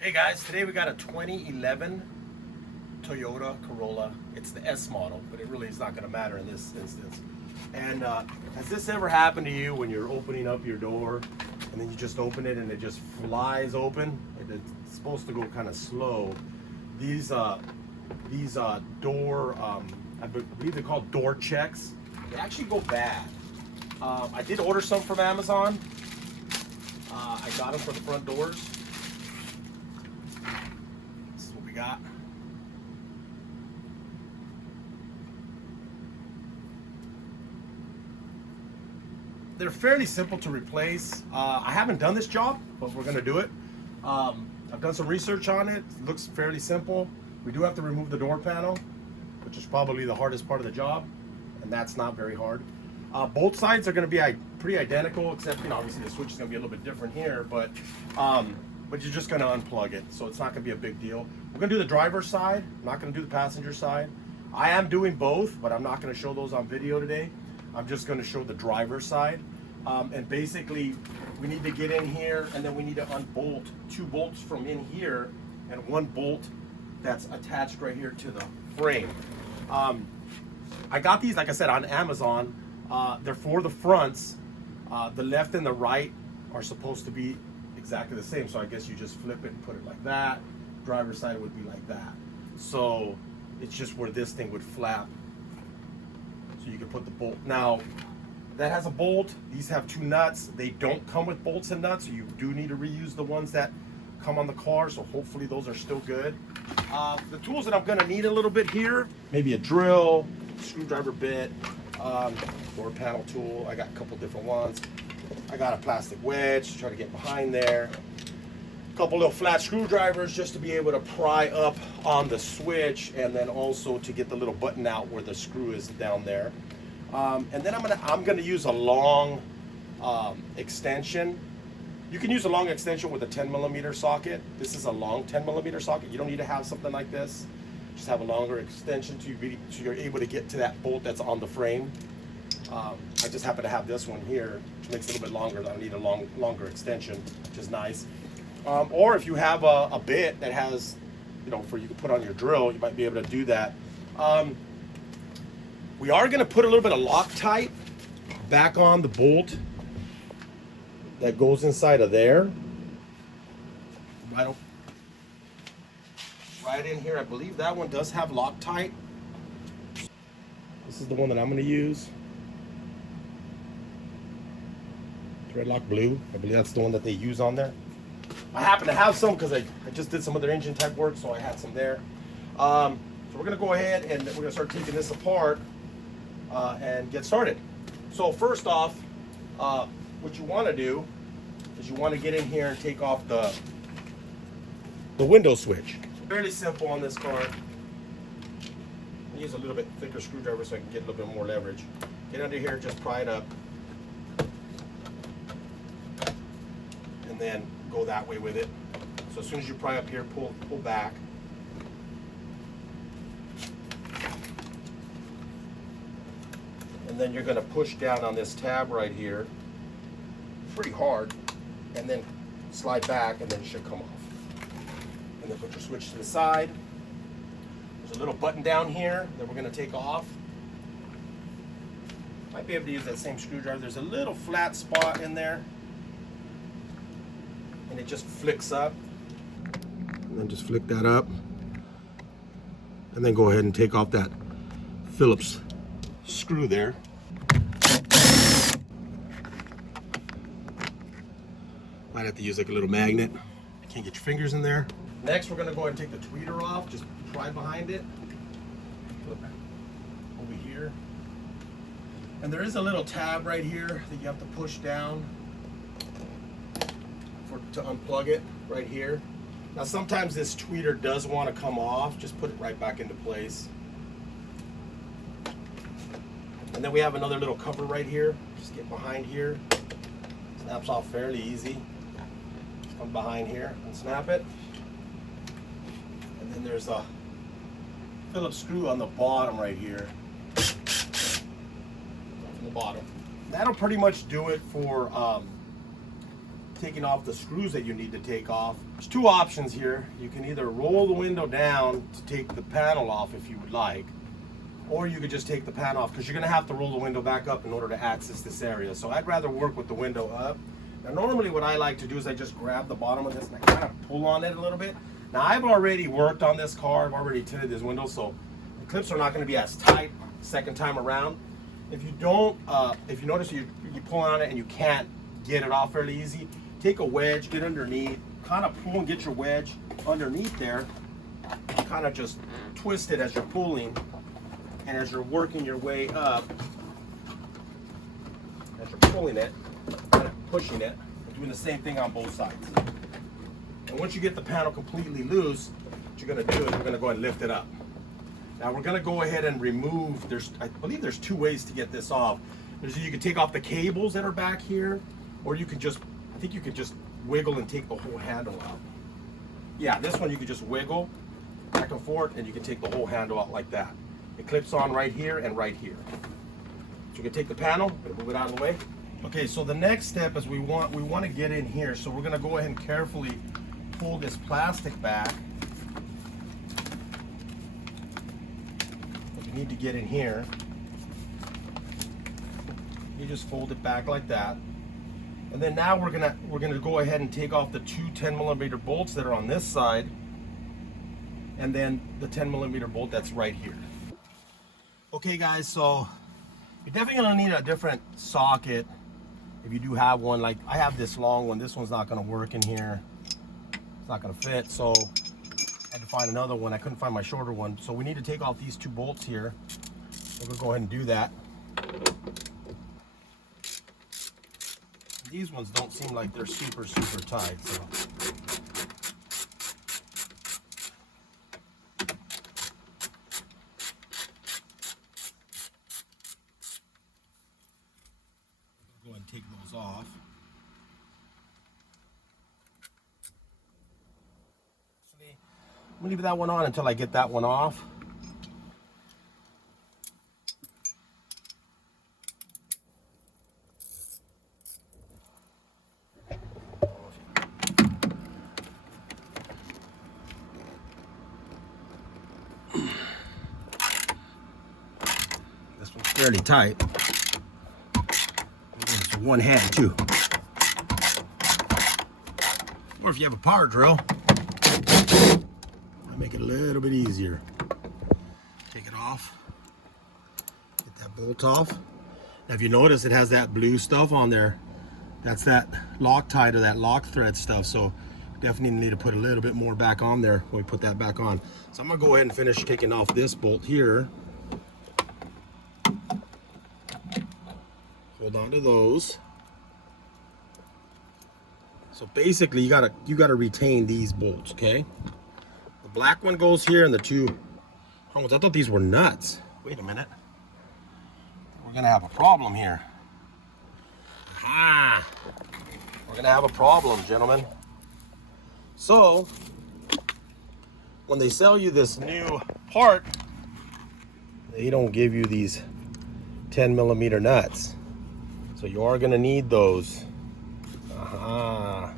Hey guys, today we got a 2011 Toyota Corolla. It's the S model, but it really is not going to matter in this instance. And has this ever happened to you when you're opening up your door and then you just open it and it just flies open? It's supposed to go kind of slow. These door, I believe they're called door checks. They actually go bad. I did order some from Amazon. I got them for the front doors. Got. They're fairly simple to replace. I haven't done this job, but we're going to do it. I've done some research on it. It looks fairly simple. We do have to remove the door panel, which is probably the hardest part of the job, and that's not very hard. Both sides are going to be pretty identical, except obviously the switch is going to be a little bit different here, but you're just going to unplug it, so it's not going to be a big deal. We're going to do the driver's side. I'm not going to do the passenger side. I am doing both, but I'm not going to show those on video today. I'm just going to show the driver's side. And basically, we need to get in here, and then we need to unbolt 2 bolts from in here and 1 bolt that's attached right here to the frame. I got these, like I said, on Amazon. They're for the fronts. The left and the right are supposed to be exactly the same, so I guess you just flip it and put it like that. Driver's side would be like that. So it's just where this thing would flap, so you can put the bolt. Now that has a bolt. These have 2 nuts. They don't come with bolts and nuts, so you do need to reuse the ones that come on the car, so hopefully those are still good. The tools that I'm going to need a little bit here, maybe a drill, screwdriver bit, door panel tool. I got a couple different ones. I got a plastic wedge to try to get behind there. A couple little flat screwdrivers just to be able to pry up on the switch, and then also to get the little button out where the screw is down there. And then I'm gonna use a long extension. You can use a long extension with a 10mm socket. This is a long 10mm socket. You don't need to have something like this. Just have a longer extension so you're able to get to that bolt that's on the frame. I just happen to have this one here, which makes it a little bit longer. I need a longer extension, which is nice. Or if you have a bit that has, for you to put on your drill, you might be able to do that. We are going to put a little bit of Loctite back on the bolt that goes inside of there. Right in here, I believe that one does have Loctite. This is the one that I'm going to use. Threadlock blue. I believe that's the one that they use on there. I happen to have some because I just did some other engine type work, so I had some there. So we're going to go ahead and we're going to start taking this apart and get started. So first off, what you want to do is you want to get in here and take off the window switch. Fairly simple on this car. I use a little bit thicker screwdriver so I can get a little bit more leverage. Get under here, just pry it up, and then go that way with it. So as soon as you pry up here, pull back. And then you're going to push down on this tab right here pretty hard, and then slide back, and then it should come off. And then put your switch to the side. There's a little button down here that we're going to take off. Might be able to use that same screwdriver. There's a little flat spot in there, and it just flicks up. And then just flick that up, and then go ahead and take off that Phillips screw there. Might have to use like a little magnet. Can't get your fingers in there. Next, we're going to go ahead and take the tweeter off. Just pry behind it. Flip over here. And there is a little tab right here that you have to push down to unplug it right here. Now sometimes this tweeter does want to come off. Just put it right back into place. And then we have another little cover right here. Just get behind here. Snaps off fairly easy. Just come behind here and snap it. And then there's a Phillips screw on the bottom right here. From the bottom. That'll pretty much do it for taking off the screws that you need to take off, there's two options here. You can either roll the window down to take the panel off if you would like, or you could just take the panel off, because you're gonna have to roll the window back up in order to access this area. So I'd rather work with the window up. Now normally what I like to do is I just grab the bottom of this and I kind of pull on it a little bit. Now I've already worked on this car, I've already tinted this window, so the clips are not gonna be as tight second time around. If you don't, if you notice you pull on it and you can't get it off fairly easy, take a wedge, get underneath, kind of pull and get your wedge underneath there, kind of just twist it as you're pulling, and as you're working your way up, as you're pulling it, kind of pushing it, and doing the same thing on both sides. And once you get the panel completely loose, what you're gonna do is we're gonna go and lift it up. Now we're gonna go ahead and remove, I believe there's two ways to get this off. You can take off the cables that are back here, or you can just, I think you could just wiggle and take the whole handle out. Yeah, this one you can just wiggle back and forth and you can take the whole handle out like that. It clips on right here and right here. So you can take the panel, move it out of the way. Okay, so the next step is we want to get in here. So we're gonna go ahead and carefully pull this plastic back. You need to get in here. You just fold it back like that, and then now we're gonna go ahead and take off the two 10mm bolts that are on this side, and then the 10mm bolt that's right here. Okay guys, so you're definitely gonna need a different socket if you do have one. Like I have this long one, this one's not gonna work in here, it's not gonna fit, so I had to find another one. I couldn't find my shorter one, so we need to take off these two bolts here. We're gonna go ahead and do that. These ones don't seem like they're super tight, so go ahead and take those off. I'm gonna leave that one on until I get that one off. This one's fairly tight. It's one hand too. Or if you have a power drill, make it a little bit easier. Take it off. Get that bolt off. Now if you notice, it has that blue stuff on there. That's that Loctite or that lock thread stuff. So definitely need to put a little bit more back on there when we put that back on. So I'm gonna go ahead and finish taking off this bolt here. Hold on to those. So basically you gotta retain these bolts, okay? The black one goes here, and the two, oh, I thought these were nuts. Wait a minute. We're gonna have a problem here. Aha! We're gonna have a problem, gentlemen. So, when they sell you this new part, they don't give you these 10mm nuts. So you are gonna need those. Aha.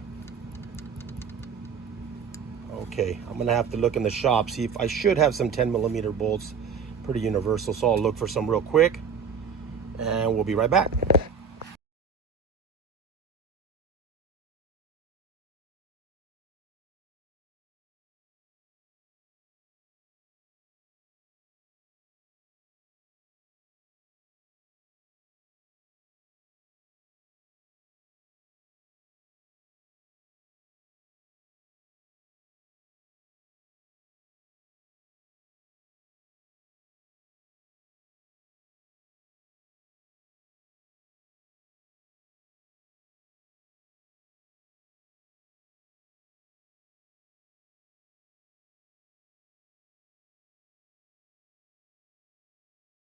Okay, I'm gonna have to look in the shop, see if I should have some 10mm bolts, pretty universal, so I'll look for some real quick, and we'll be right back.